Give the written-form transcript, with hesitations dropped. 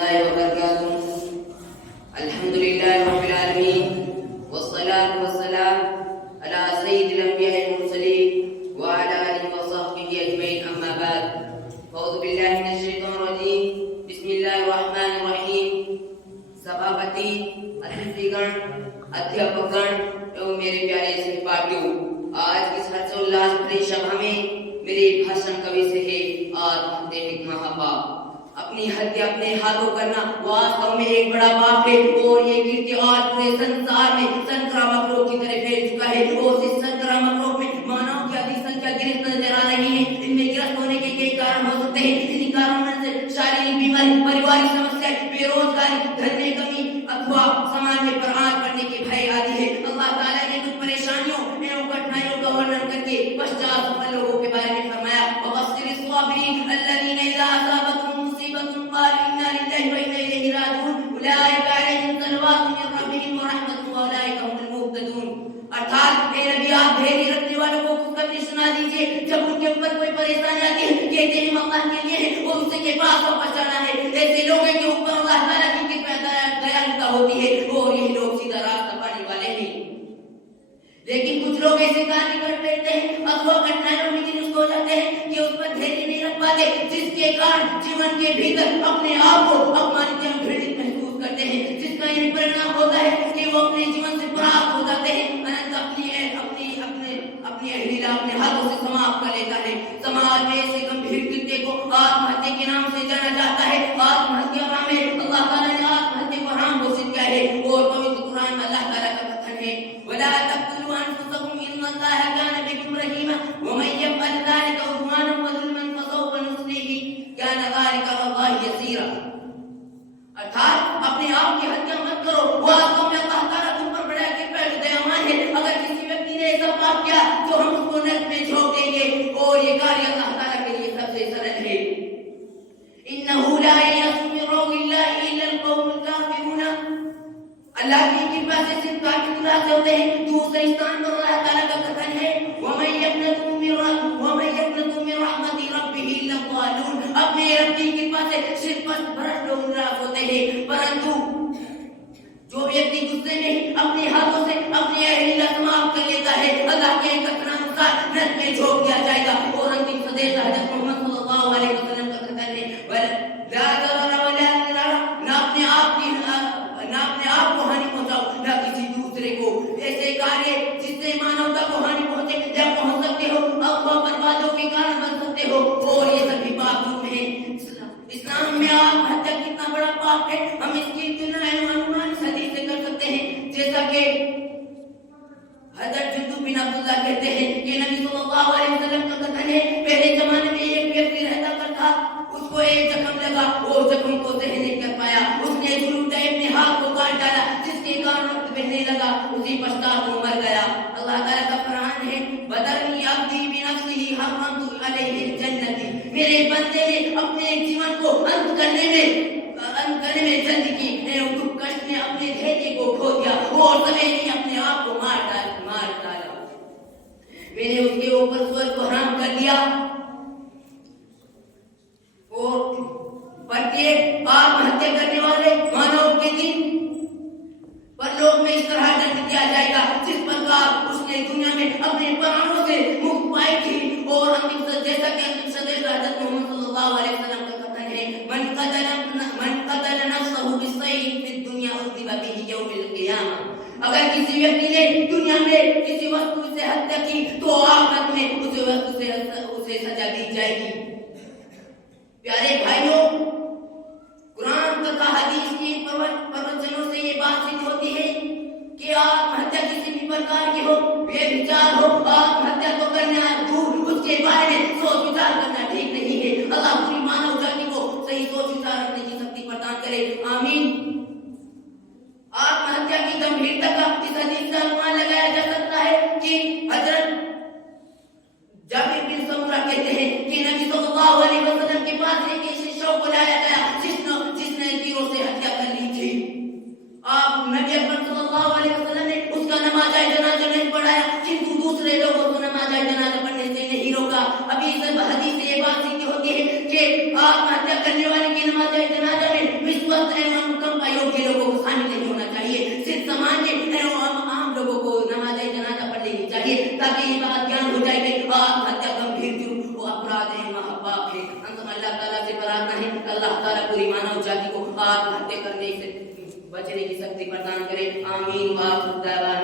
وبركاته. الحمد لله رب العالمين والصلاة والسلام على سيد الأنبياء المرسلين وعلى آله وصحبه أجمعين. أما بعد، أعوذ بالله من الشيطان الرجيم. بسم الله الرحمن الرحيم. सभापति, अतिथिगण, अध्यापकगण एवं मेरे प्यारे सहपाठियों, आज इस हर्षोल्लास भरी सभा में मेरे भाषण का विषय है आत्महत्या एक महापाप। अपनी हत्या अपने हाथों करना वास्तव में एक बड़ा पाप है और ये कीर्ति आज पूरे संसार में संक्रामक रोग की तरह फैल चुका है। और इस संक्रामक रोग में मानव की अधिक संख्या गिरफ्त नजर आ रही है। इनमें गिरफ्त होने के कई कारण हो सकते हैं। इन कारणों से शारीरिक बीमारी, पारिवारिक समस्या, बेरोजगारी, धन में कमी अथवा समाज में प्रहार करने के भय आदि है। अल्लाह ताला ने कुछ परेशानियों एवं कठिनाइयों का वर्णन करके पश्चात सफल लोगों के बारे में फरमाया, वबश्शिरिस साबिरीन अल्लज़ीना इज़ा असाबतहुम मुसीबतुन क़ालू इन्ना लिल्लाहि व इन्ना इलैहि राजिऊन उलाइका अलैहिम सलवातुन मिन रब्बिहिम व रहमतुन व उलाइका हुमुल मुहतदून। अर्थात हे नबी, आप धैर्य रखने वालों को खुशखबरी सुना दीजिए। जब उनके ऊपर कोई परेशानी आती है, कहते हैं अल्लाह के लिए है, वो उसी के पास वापस जाना है। ऐसे लोगों के ऊपर अल्लाह ताला की दयालुता होती है और ये लोग सीधा रास्ता पाने वाले हैं। लेकिन कुछ लोग ऐसे कार्य कर बैठते हैं अथवा कठिनाइयों में जुझ हो जाते हैं कि उस पर धैर्य नहीं रख पाते, जिसके कारण जीवन के भीतर अपने आप को अपमानित या घृणित महसूस करते हैं, जिसका यही परिणाम होता है कि वो अपने जीवन से परास्त हो जाते हैं। अनंत अपनी अहिला अपने हाथों से समाप्त कर लेता है। समाज में ऐसे गंभीर कृत्य को आत्महत्या के नाम से जाना जाता है। आत्महत्या में अल्लाह ताला ने आत्महत्या को हराम घोषित किया है और पवित्र कुरान में अल्लाह ताला का कथन है, वला तक़तुलू अनफुसकुम इन्नल्लाहा काना बिकुम रहीमा व मन यफ़अल ज़ालिका उद्वानन व ज़ुल्मन फसौफ़ नुस्लिही काना ज़ालिका अलाल्लाहि यसीरा। अर्थात अपने आप की हत्या मत करो, वास्तव में अल्लाह ताला तुम पर बड़ा कृपा दयावान है। अगर किसी व्यक्ति ने ऐसा पाप किया तो हम उसको नरक में झोंक देंगे और ये कार्य अल्लाह ताला के लिए सबसे सरल है। इन्नहु ला ययअसु मिन रौहिल्लाहि इल्ला अल-कौमुल काफिरून। अल्लाह की कृपा से सिर्फ काफिर उदास होते हैं। दूसरे स्थान पर अल्लाह ताला का कथन है, वमन यक़नतु मिन रहमति रब्बिही इल्ला ज़ालिमून। अपने रब की कृपा से सिर्फ भ्रष्ट लोग निराश होते हैं। परंतु जो व्यक्ति गुस्से में अपने हाथों से अपनी अहिला समाप्त कर लेता है, अल्लाह के कथनानुसार नरक में झोंक दिया जाएगा। और अंतिम संदेश हज़रत मोहम्मद सल्लल्लाहु अलैहि वसल्लम का कथन है, ला ज़रर व ला ज़िरार। ना अपने आप को हानि पहुंचाओ, ना किसी दूसरे को। ऐसे कार्य जिससे मानवता को हानि पहुंचे या पहुंच सकते हो, अथवा बर्बादों के कारण बन सकते हो, और ये सभी पाप हैं। इस्लाम में आत्महत्या कितना बड़ा पाप है, हम इसकी अनुमान सदी से कर सकते हैं। जैसा कि हज़रत जुंदुब बिन अब्दुल्लाह कहते हैं कि नबी सल्लल्लाहु अलैहि वसल्लम का कथन है, पहले जमाने में एक व्यक्ति रहता करता, उसको एक जख्म लगा, वो जख्म को सह नहीं कर पाया, उसने जुलूम से अपने हाथ को काट डाला, जिसके कारण रक्त बहने लगा, उसी पश्चात वो मर गया। अल्लाह ताला का फरमान है, बदरनी अब्दी बिनफ्सिही हर्रमतु अलैहि जन्नती। मेरे बंदे ने अपने जीवन को अंत करने में जल्द की, दुख कष्ट में अपने धैर्य को खो दिया और सवेरे अपने आप को मार डाला। मैंने उसके ऊपर स्वर्ग को हराम कर दिया और प्रत्येक आत्महत्या करने वाले मानव के दिन परलोक में इस तरह दंड दिया जाएगा जिस प्रकार उसने दुनिया में अपने प्राणों से मुक्त पाई थी। और अंतिम जैसा कि अंतिम संदेश हज़रत मोहम्मद सल्लल्लाहु अलैहि वसल्लम का कथन है, मन क़तल नफ्सहु बिस्सैफ़ फ़िद दुनिया उज़िबा बिही यौमिल क़ियामह। अगर किसी व्यक्ति ने दुनिया में किसी वस्तु से हत्या की तो आखिरत में उसे सजा दी जाएगी। प्यारे भाइयों, कुरान तथा हदीस के प्रवचनों से ये बात सिद्ध होती है कि आत्महत्या किसी भी प्रकार की हो, व्यभिचार हो, आत्महत्या को करना दूर, उसके बारे में सोच विचार करना ठीक नहीं है। अल्लाह पूरी मानव जाति को सही सोच विचार रखने की शक्ति प्रदान करे, आमीन। आत्महत्या की गंभीरता का इस हदीस का अनुमान लगाया जा सकता है कि हजरत जाबिर बिन समुरा कहते हैं कि नबी सल्लल्लाहु अलैहि वसल्लम के पास एक ऐसे शख्स को लाया गया जिसने तीरों से हत्या कर ली थी। आप नबी अकरम सल्लल्लाहु अलैहि वसल्लम ने उसका नमाज जनाजा नहीं पढ़ाया, किंतु दूसरे लोगों को नमाज जनाजा पढ़ने से नहीं रोका। अभी इस हदीस से ये बात सिद्ध होती है कि आत्महत्या करने वाले की नमाज जनाजा में विश्वास جاتے ہی بات جان ہو جائے گی آتم ہتیا گمبھیر جرم وہ اپرادھ ہے محباب ہے ہم اللہ تعالیٰ سے پرارنا ہے کہ اللہ تعالیٰ پوری مانو جاتی کو آتم ہتیا کرنے سے بچنے کی شکتی پردان کرے آمین وآخر دعوانا